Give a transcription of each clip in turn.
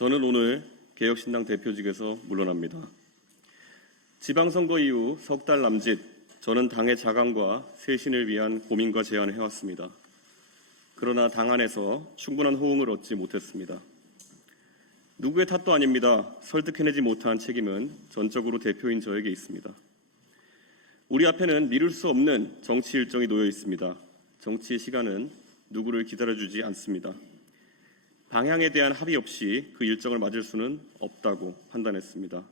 저는 오늘 개혁신당 대표직에서 물러납니다. 지방선거 이후 석 달 남짓 저는 당의 자강과 쇄신을 위한 고민과 제안을 해왔습니다. 그러나 당 안에서 충분한 호응을 얻지 못했습니다. 누구의 탓도 아닙니다. 설득해내지 못한 책임은 전적으로 대표인 저에게 있습니다. 우리 앞에는 미룰 수 없는 정치 일정이 놓여 있습니다. 정치의 시간은 누구를 기다려주지 않습니다. 방향에 대한 합의 없이 그 일정을 맞을 수는 없다고 판단했습니다.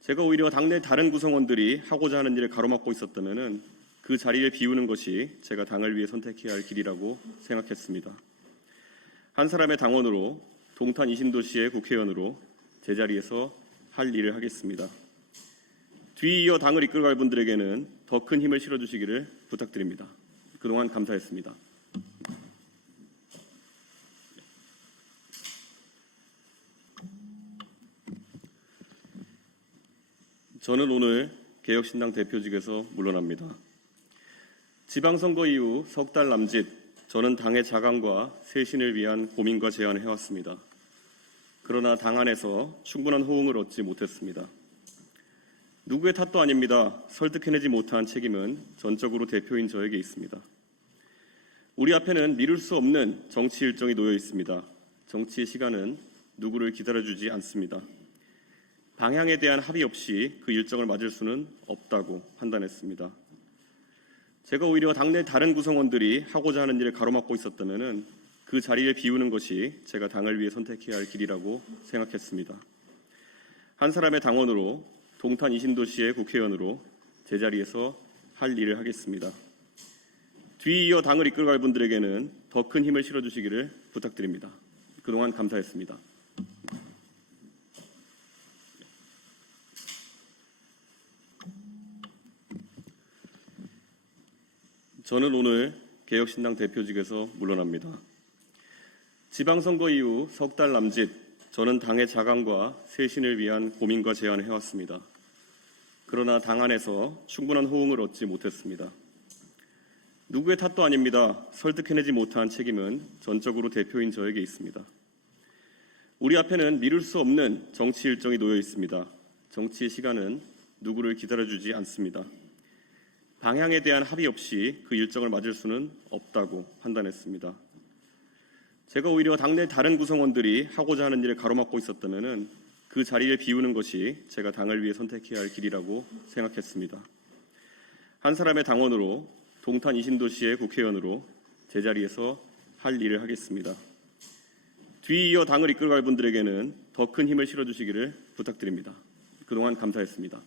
제가 오히려 당내 다른 구성원들이 하고자 하는 일을 가로막고 있었다면 그 자리를 비우는 것이 제가 당을 위해 선택해야 할 길이라고 생각했습니다. 한 사람의 당원으로, 동탄 이신도시의 국회의원으로 제자리에서 할 일을 하겠습니다. 뒤이어 당을 이끌어갈 분들에게는 더 큰 힘을 실어주시기를 부탁드립니다. 그동안 감사했습니다. 저는 오늘 개혁신당 대표직에서 물러납니다. 지방선거 이후 석 달 남짓 저는 당의 자강과 쇄신을 위한 고민과 제안을 해왔습니다. 그러나 당 안에서 충분한 호응을 얻지 못했습니다. 누구의 탓도 아닙니다. 설득해내지 못한 책임은 전적으로 대표인 저에게 있습니다. 우리 앞에는 미룰 수 없는 정치 일정이 놓여 있습니다. 정치의 시간은 누구를 기다려주지 않습니다. 방향에 대한 합의 없이 그 일정을 맞을 수는 없다고 판단했습니다. 제가 오히려 당내 다른 구성원들이 하고자 하는 일을 가로막고 있었다면 그 자리를 비우는 것이 제가 당을 위해 선택해야 할 길이라고 생각했습니다. 한 사람의 당원으로, 동탄 이신도시의 국회의원으로 제자리에서 할 일을 하겠습니다. 뒤이어 당을 이끌어갈 분들에게는 더 큰 힘을 실어주시기를 부탁드립니다. 그동안 감사했습니다. 저는 오늘 개혁신당 대표직에서 물러납니다. 지방선거 이후 석 달 남짓 저는 당의 자강과 쇄신을 위한 고민과 제안을 해왔습니다. 그러나 당 안에서 충분한 호응을 얻지 못했습니다. 누구의 탓도 아닙니다. 설득해내지 못한 책임은 전적으로 대표인 저에게 있습니다. 우리 앞에는 미룰 수 없는 정치 일정이 놓여 있습니다. 정치의 시간은 누구를 기다려주지 않습니다. 방향에 대한 합의 없이 그 일정을 맞을 수는 없다고 판단했습니다. 제가 오히려 당내 다른 구성원들이 하고자 하는 일을 가로막고 있었다면 그 자리를 비우는 것이 제가 당을 위해 선택해야 할 길이라고 생각했습니다. 한 사람의 당원으로, 동탄 이신도시의 국회의원으로 제자리에서 할 일을 하겠습니다. 뒤이어 당을 이끌어갈 분들에게는 더 큰 힘을 실어주시기를 부탁드립니다. 그동안 감사했습니다.